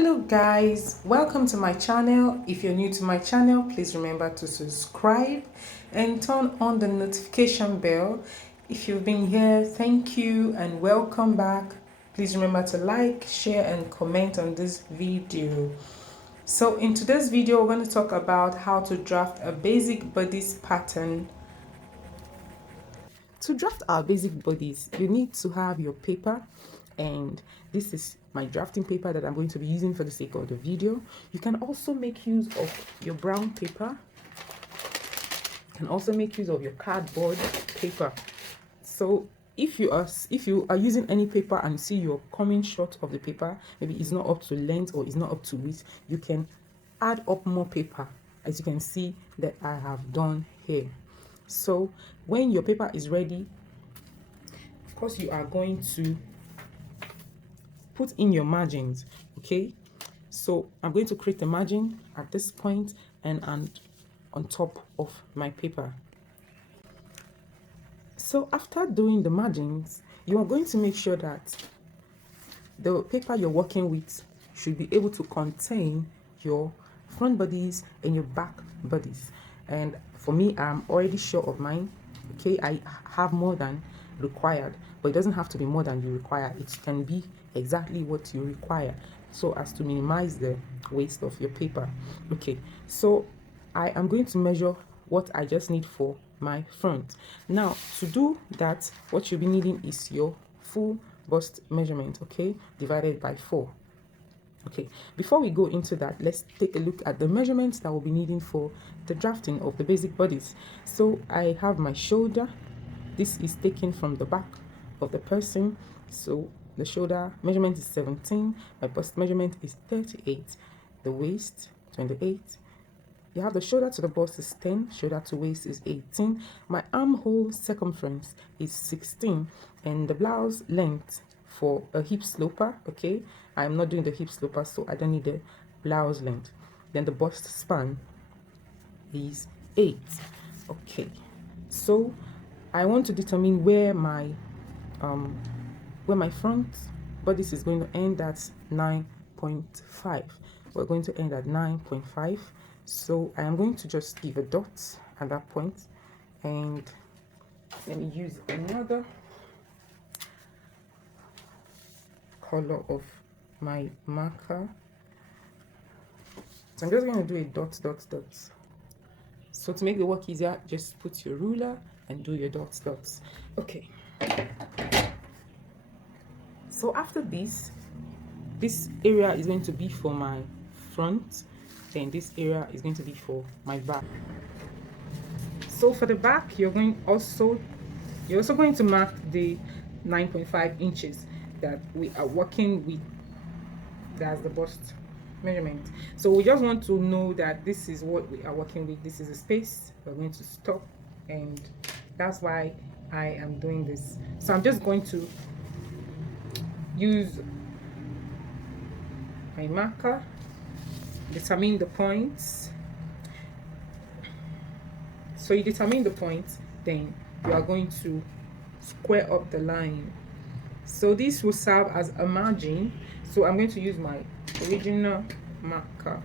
Hello guys, welcome to my channel. If you're new to my channel, please remember to subscribe and turn on the notification bell. If you've been here, thank you and welcome back. Please remember to like, share and comment on this video. So in today's video, we're going to talk about how to draft a basic bodice pattern. To draft our basic bodice, you need to have your paper, and this is my drafting paper that I'm going to be using for the sake of the video. You can also make use of your brown paper. You can also make use of your cardboard paper. So if you are using any paper and see you're coming short of the paper, maybe it's not up to length or it's not up to width, you can add up more paper, as you can see that I have done here. So when your paper is ready, of course you are going to put in your margins. Okay, so I'm going to create a margin at this point and on top of my paper. So after doing the margins, you are going to make sure that the paper you're working with should be able to contain your front bodies and your back bodies. And for me, I'm already sure of mine. Okay, I have more than required, but it doesn't have to be more than you require. It can be exactly what you require, so as to minimize the waste of your paper. Okay, so I am going to measure what I just need for my front. Now to do that, what you'll be needing is your full bust measurement, okay, divided by 4. Okay, before we go into that, let's take a look at the measurements that we'll be needing for the drafting of the basic bodies. So I have my shoulder. This is taken from the back of the person. So the shoulder measurement is 17, my bust measurement is 38, the waist 28. You have the shoulder to the bust is 10, shoulder to waist is 18, my armhole circumference is 16, and the blouse length for a hip sloper, okay, I'm not doing the hip sloper, so I don't need the blouse length. Then the bust span is 8. Okay, so I want to determine where my front bodice is going to end at 9.5. We're going to end at 9.5. So I am going to just give a dot at that point, and let me use another color of my marker. So I'm just going to do a dot. So to make the work easier, just put your ruler and do your dots. Okay, so after this area is going to be for my front, then this area is going to be for my back. So for the back, you're also going to mark the 9.5 inches that we are working with. That's the bust measurement. So we just want to know that this is what we are working with. This is a space we're going to stop, and that's why I am doing this. So I'm just going to use my marker, determine the points. So you determine the points, then you are going to square up the line. So this will serve as a margin. So I'm going to use my original marker.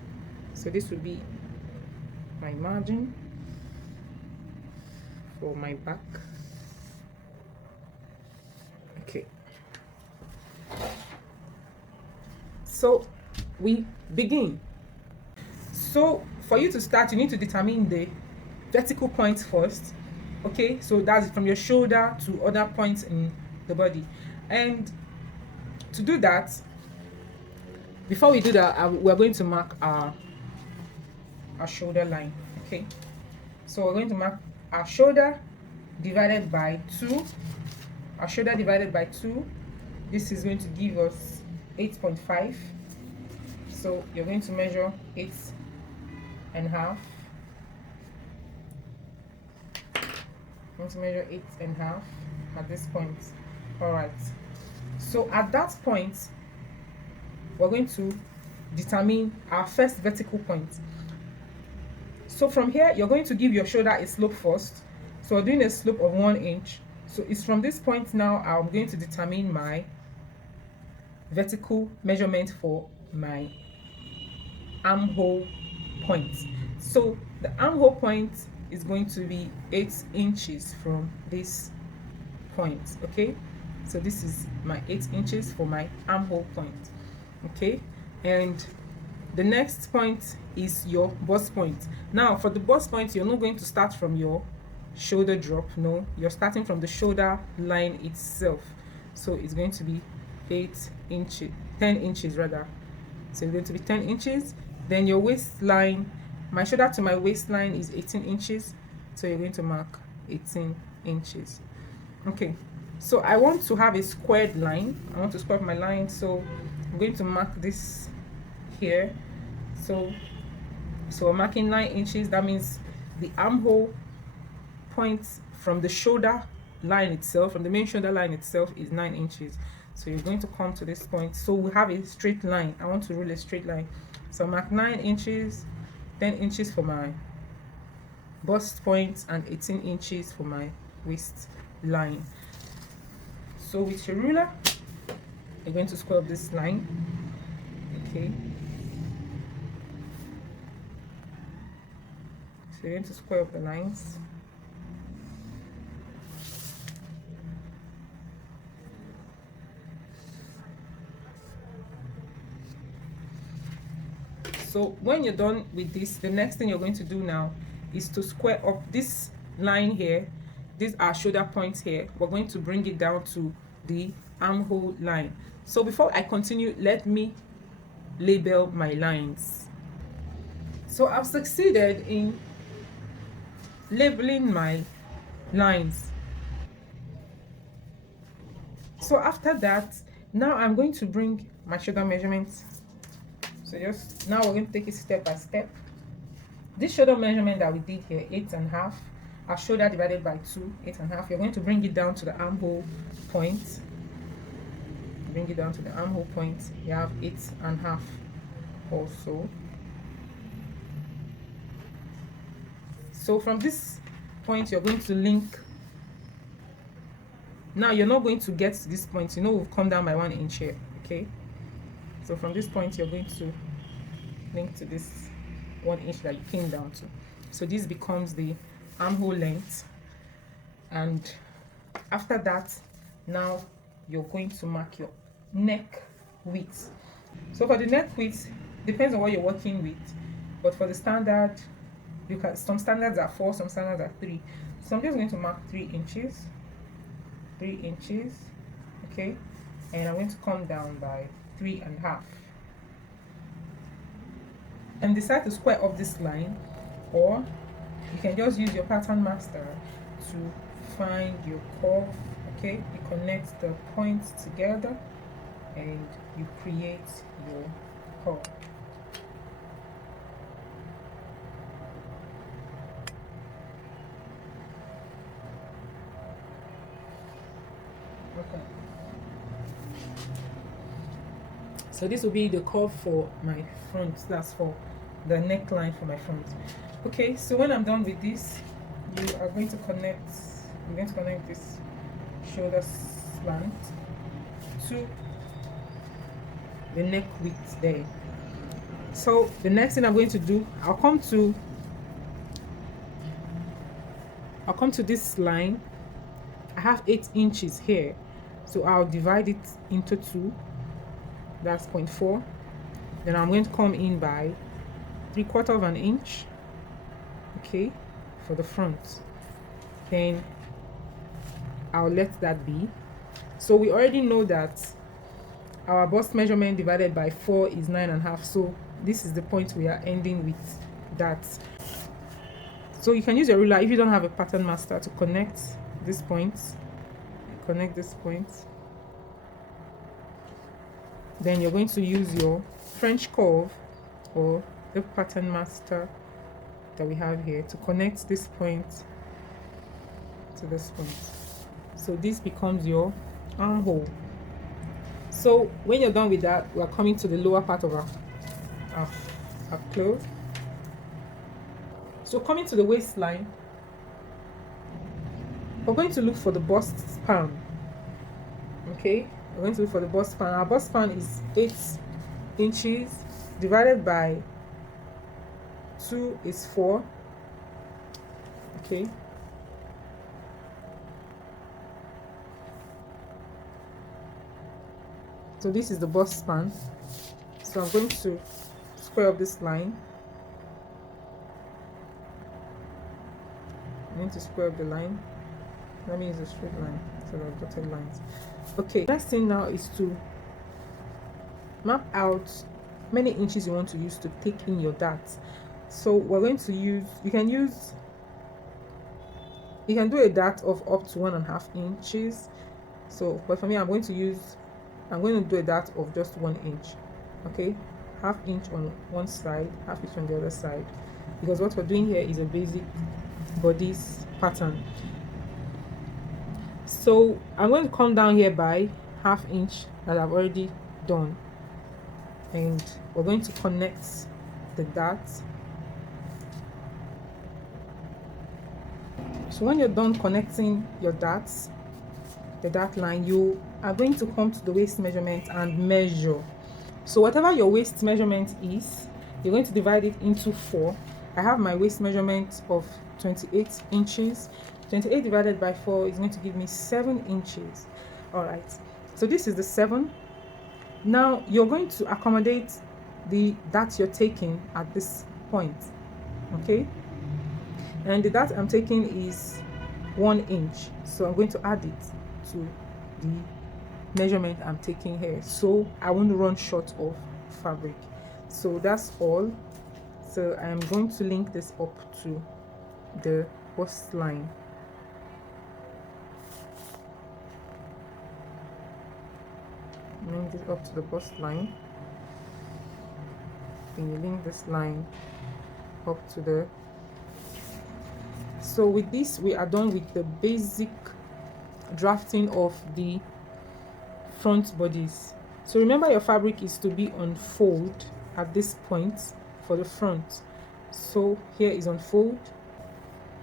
So this will be my margin for my back. Okay, so we begin. So for you to start, you need to determine the vertical points first. Okay, so that's from your shoulder to other points in the body. And to do that, before we do that, we're going to mark our shoulder line. Okay, so we're going to mark our shoulder divided by 2. Our shoulder divided by 2, this is going to give us 8.5. So you're going to measure 8.5. I'm going to measure 8.5 at this point. All right, so at that point, we're going to determine our first vertical point. So from here, you're going to give your shoulder a slope first. So we're doing a slope of 1 inch. So it's from this point now I'm going to determine my vertical measurement for my armhole point. So the armhole point is going to be 8 inches from this point. Okay, so this is my 8 inches for my armhole point. Okay, and the next point is your bust point. Now for the bust point, you're not going to start from your shoulder drop. No, you're starting from the shoulder line itself. So it's going to be 8 inches, 10 inches rather. So it's going to be 10 inches. Then your waistline, my shoulder to my waistline is 18 inches. So you're going to mark 18 inches. Okay, so I want to have a squared line. I want to square my line. So I'm going to mark this here. So I'm marking 9 inches. That means the armhole point from the shoulder line itself, from the main shoulder line itself, is 9 inches. So you're going to come to this point. So we have a straight line. I want to rule a straight line. So mark 9 inches, 10 inches for my bust point, and 18 inches for my waist line. So with your ruler, you're going to square up this line. Okay. So you're going to square up the lines. So when you're done with this, the next thing you're going to do now is to square up this line here. These are shoulder points here. We're going to bring it down to the armhole line. So before I continue, let me label my lines. So I've succeeded in labeling my lines. So after that, now I'm going to bring my shoulder measurements. So just now we're going to take it step by step. This shoulder measurement that we did here, 8.5, our shoulder divided by 2, 8.5. You're going to bring it down to the armhole point. Bring it down to the armhole point. You have 8.5 also. So from this point, you're going to link. Now you're not going to get to this point. You know, we've come down by 1 inch here. Okay. So from this point, you're going to link to this 1 inch that you came down to. So this becomes the armhole length. And after that, now you're going to mark your neck width. So for the neck width, depends on what you're working with. But for the standard, you can, some standards are 4, some standards are 3. So I'm just going to mark 3 inches. 3 inches. Okay. And I'm going to come down by 3.5, and decide to square up this line, or you can just use your pattern master to find your curve. Okay, you connect the points together and you create your curve. Okay. So this will be the curve for my front. That's for the neckline for my front. Okay, so when I'm done with this, you are going to connect. I'm going to connect this shoulder slant to the neck width there. So the next thing I'm going to do, I'll come to this line. I have 8 inches here, so I'll divide it into 2. That's 0.4. Then I'm going to come in by 3/4 of an inch. Okay, for the front. Then I'll let that be. So we already know that our bust measurement divided by 4 is 9.5. So this is the point we are ending with that. So you can use your ruler if you don't have a pattern master to connect this point. Connect this point. Then you're going to use your French curve or the pattern master that we have here to connect this point to this point. So this becomes your armhole. So when you're done with that, we're coming to the lower part of our clothes. So coming to the waistline, we're going to look for the bust span. Okay, we're going to look for the bust span. Our bust span is 8 inches divided by 2 is 4. Okay, so this is the bust span. So I'm going to square up this line. I'm going to square up the line. That means a straight line instead of dotted lines. Okay, next thing now is to map out how many inches you want to use to take in your dart. So we're going to use, you can do a dart of up to 1.5 inches. So but for me, I'm going to do a dart of just 1 inch. Okay, 1/2 inch on one side, 1/2 inch on the other side, because what we're doing here is a basic bodice pattern. So I'm going to come down here by 1/2 inch that I've already done, and we're going to connect the dart. So when you're done connecting your darts, the dart line, you are going to come to the waist measurement and measure. So whatever your waist measurement is, you're going to divide it into 4. I have my waist measurement of 28 inches. 28 divided by 4 is going to give me 7 inches. All right, so this is the 7. Now you're going to accommodate the dart you're taking at this point. Okay, and the dart I'm taking is 1 inch, so I'm going to add it to the measurement I'm taking here, so I won't run short of fabric. So that's all. So I'm going to link this up to the bust line. Link this up to the bust line, and you link this line up to the. So with this, we are done with the basic drafting of the front bodice. So remember, your fabric is to be on fold at this point for the front. So here is on fold.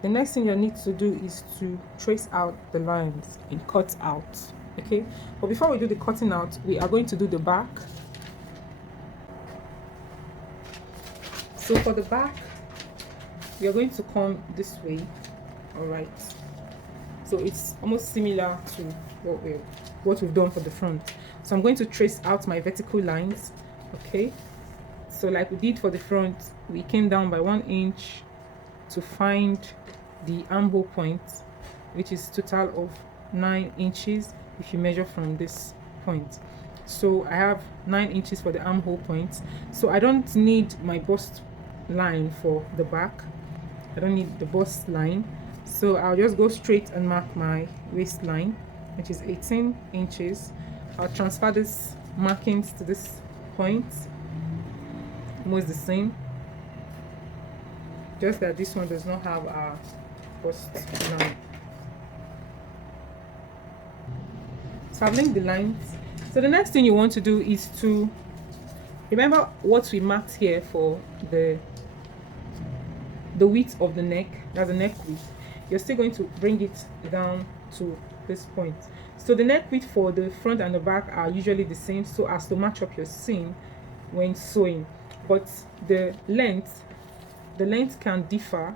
The next thing you need to do is to trace out the lines and cut out. Okay, but before we do the cutting out, we are going to do the back. So for the back, we are going to come this way. All right, so it's almost similar to what we've done for the front. So I'm going to trace out my vertical lines. Okay, so like we did for the front, we came down by 1 inch to find the armhole point, which is total of 9 inches if you measure from this point. So I have 9 inches for the armhole point, so I don't need my bust line for the back. I don't need the bust line, so I'll just go straight and mark my waistline, which is 18 inches. I'll transfer this markings to this point, almost the same, just that this one does not have a bust line. So I've linked the lines. So the next thing you want to do is to remember what we marked here for the width of the neck. That's the neck width. You're still going to bring it down to this point. So the neck width for the front and the back are usually the same, so as to match up your seam when sewing, but the length can differ.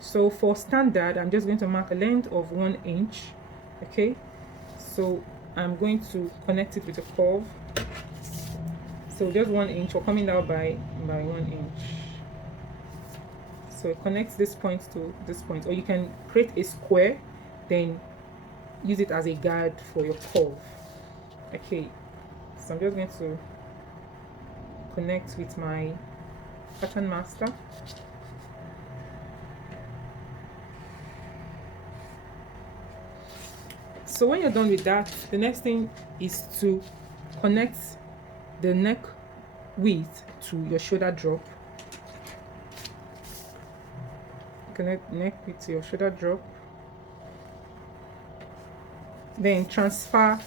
So for standard, I'm just going to mark a length of 1 inch. Okay, so I'm going to connect it with a curve. So just 1 inch, or coming down by 1 inch. So it connects this point to this point, or you can create a square, then use it as a guide for your curve. Okay, so I'm just going to connect with my pattern master. So when you're done with that, the next thing is to connect the neck width to your shoulder drop. Connect neck width to your shoulder drop. Then transfer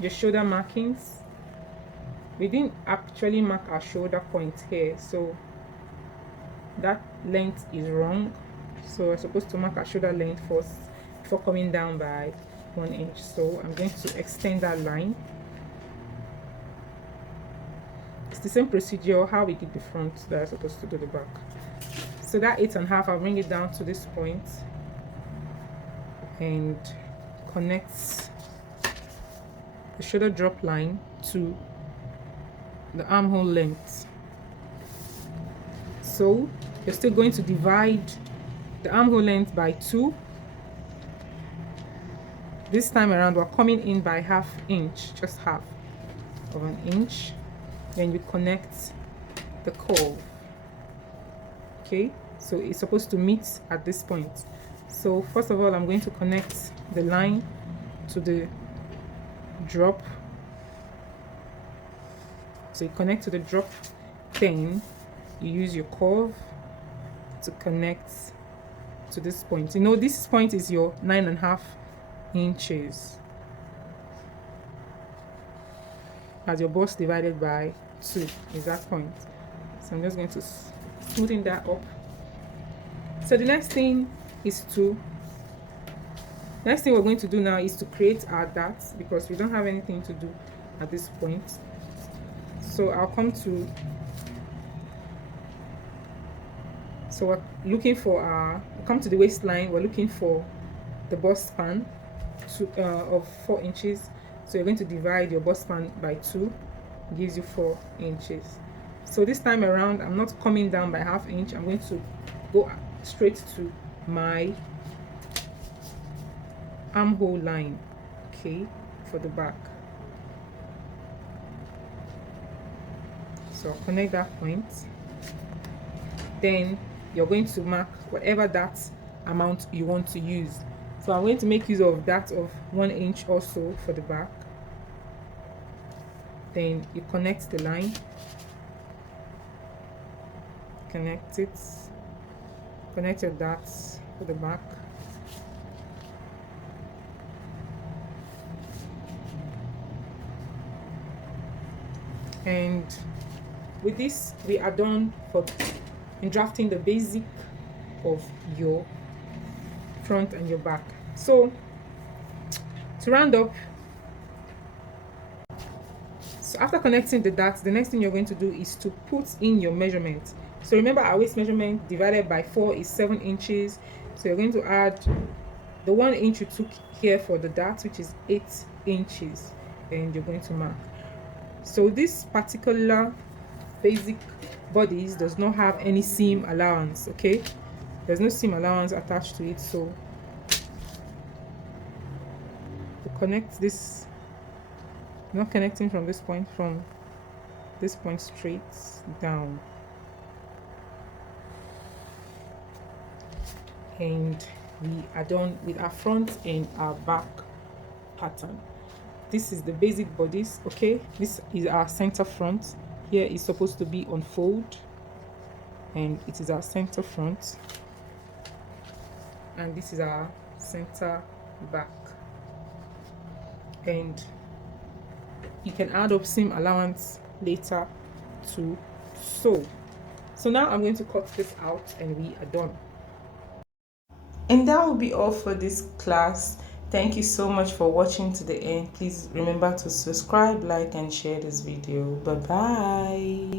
your shoulder markings. We didn't actually mark our shoulder point here, so that length is wrong. So we're supposed to mark our shoulder length first before coming down by 1 inch. So I'm going to extend that line. It's the same procedure how we did the front that I'm supposed to do the back. So that 8.5, I'll bring it down to this point and connect the shoulder drop line to the armhole length. So you're still going to divide the armhole length by 2. This time around we're coming in by ½ inch, just half of an inch. Then you connect the curve. Okay, so it's supposed to meet at this point. So first of all, I'm going to connect the line to the drop. So you connect to the drop, then you use your curve to connect to this point. You know, this point is your 9.5 inches as your bust divided by 2 is that point. So I'm just going to smoothen that up. So the next thing we're going to do now is to create our darts, because we don't have anything to do at this point. So I'll come to, so we're looking for we'll come to the waistline. We're looking for the bust span of 4 inches. So you're going to divide your bust span by 2, gives you 4 inches. So this time around, I'm not coming down by ½ inch. I'm going to go straight to my armhole line, okay, for the back. So I'll connect that point. Then you're going to mark whatever that amount you want to use. So I'm going to make use of that of 1 inch also for the back. Then you connect the line, connect it, connect your darts for the back. And with this, we are done in drafting the basic of your front and your back. So to round up, so after connecting the darts, the next thing you're going to do is to put in your measurement. So remember, our waist measurement divided by 4 is 7 inches. So you're going to add the 1 inch you took here for the darts, which is 8 inches, and you're going to mark. So this particular basic bodice does not have any seam allowance, okay? There's no seam allowance attached to it. So to connect this, not connecting from this point straight down, and we are done with our front and our back pattern. This is the basic bodice, okay? This is our center front. Here is supposed to be on fold, and it is our center front, and this is our center back. And you can add up seam allowance later to sew. So now I'm going to cut this out and we are done. And that will be all for this class. Thank you so much for watching to the end. Please remember to subscribe, like, and share this video. Bye bye.